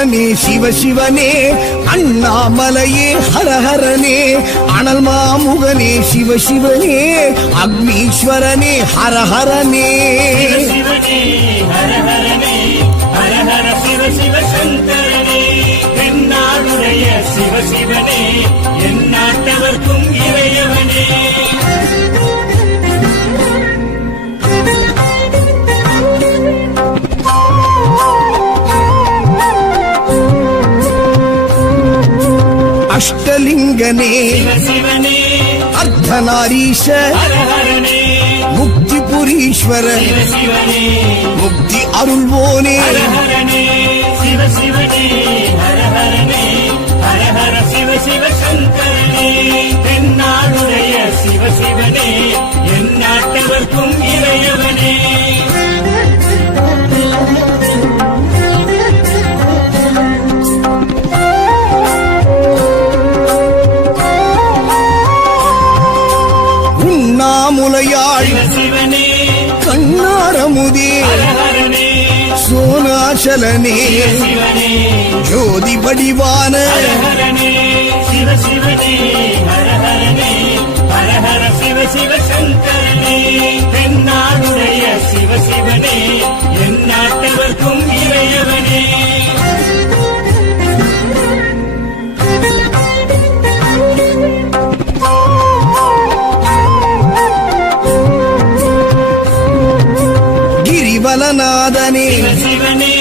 அருணாச்சலனே சிவ சிவனே அண்ணாமலையே ஹரஹரனே அனல் மாமுகனே சிவ சிவனே அக்னீஸ்வரனே ஹரஹரனே. சிவ சிவ சங்கரனே சிவ சிவனே அஷ்டலிங்கனே சிவ சிவனே அர்த்தநாரீஷ முக்தி புரீஸ்வர முக்தி அருள்வோனே. சிவ சிவனே ஹர ஹரனே சோனாச்சலனே. ஜோதி ஹரனே சிவ சிவ சிவ சங்கரனே. தென்னாடுடைய சிவ சிவனே. கிரிவலநாதனே சிவ சிவனே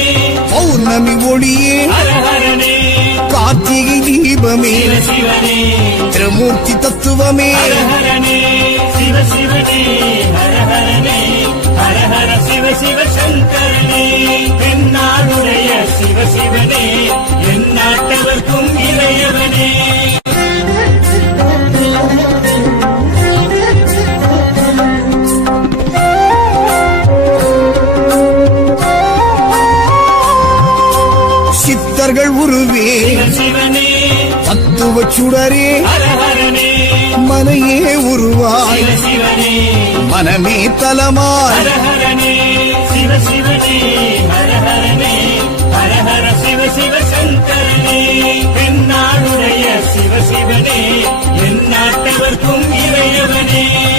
பௌர்ணமி ஒளியே. கார்த்திகை தீபமே. திருமூர்த்தி தத்துவமே. ஹர ஹரனே சிவ சிவனே ஹர சுடரே. மனையே உருவாய். மனமே தலமாய். சிவனே என் நாட்டவர்க்கும் இறையவனே.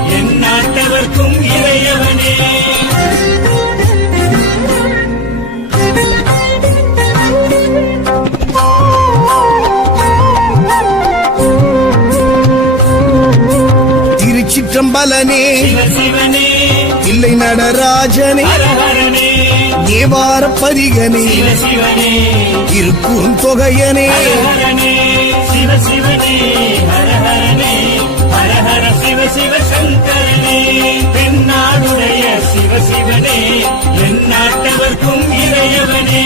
திருச்சிற்றம்பலனே இல்லை நடராஜனே. ஹர தேவார பதிகனே இருக்கும் தொகையனே. பெண்ணாளுடைய சிவசிவனே என் நாட்டவர்க்கும் இறையவனே.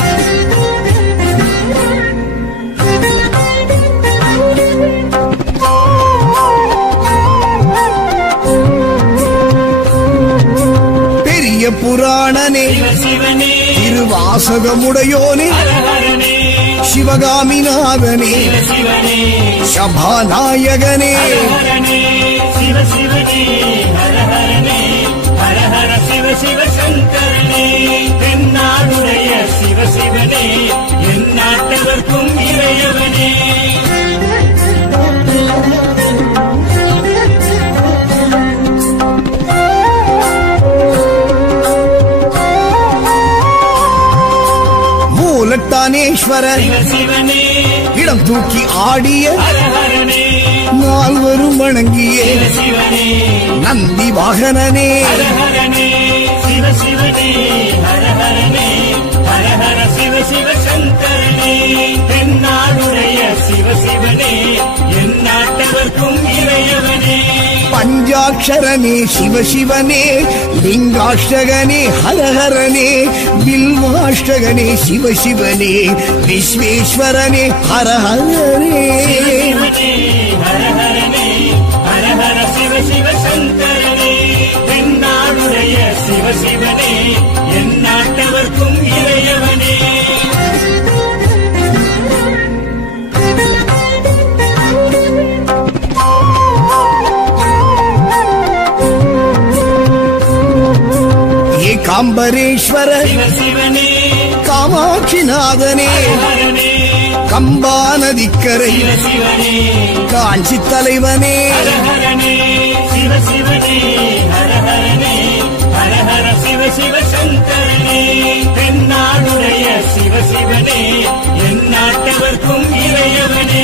ஹரனே ஹர ஹர சிவ சிவ சிவனே இடம் தூக்கி ஆடிய நால்வரும் வணங்கிய நந்தி வாகனனே. ஹரஹரனே சிவ சிவ சிவ சங்கரனே. பஞ்சாட்சரனே சிவசிவனே லிங்காஷ்டகனே ஹரஹரனே பில்வாஷ்டகனே சிவசிவனே விஸ்வேஸ்வரனே ஹரஹரனே. சிவனே காமாட்சிநாதனே கம்பா நதிக்கரை காஞ்சி தலைவனே சிவ சங்கரனே தென்னாடுடைய என் நாட்டவர்க்கும் இறையவனே.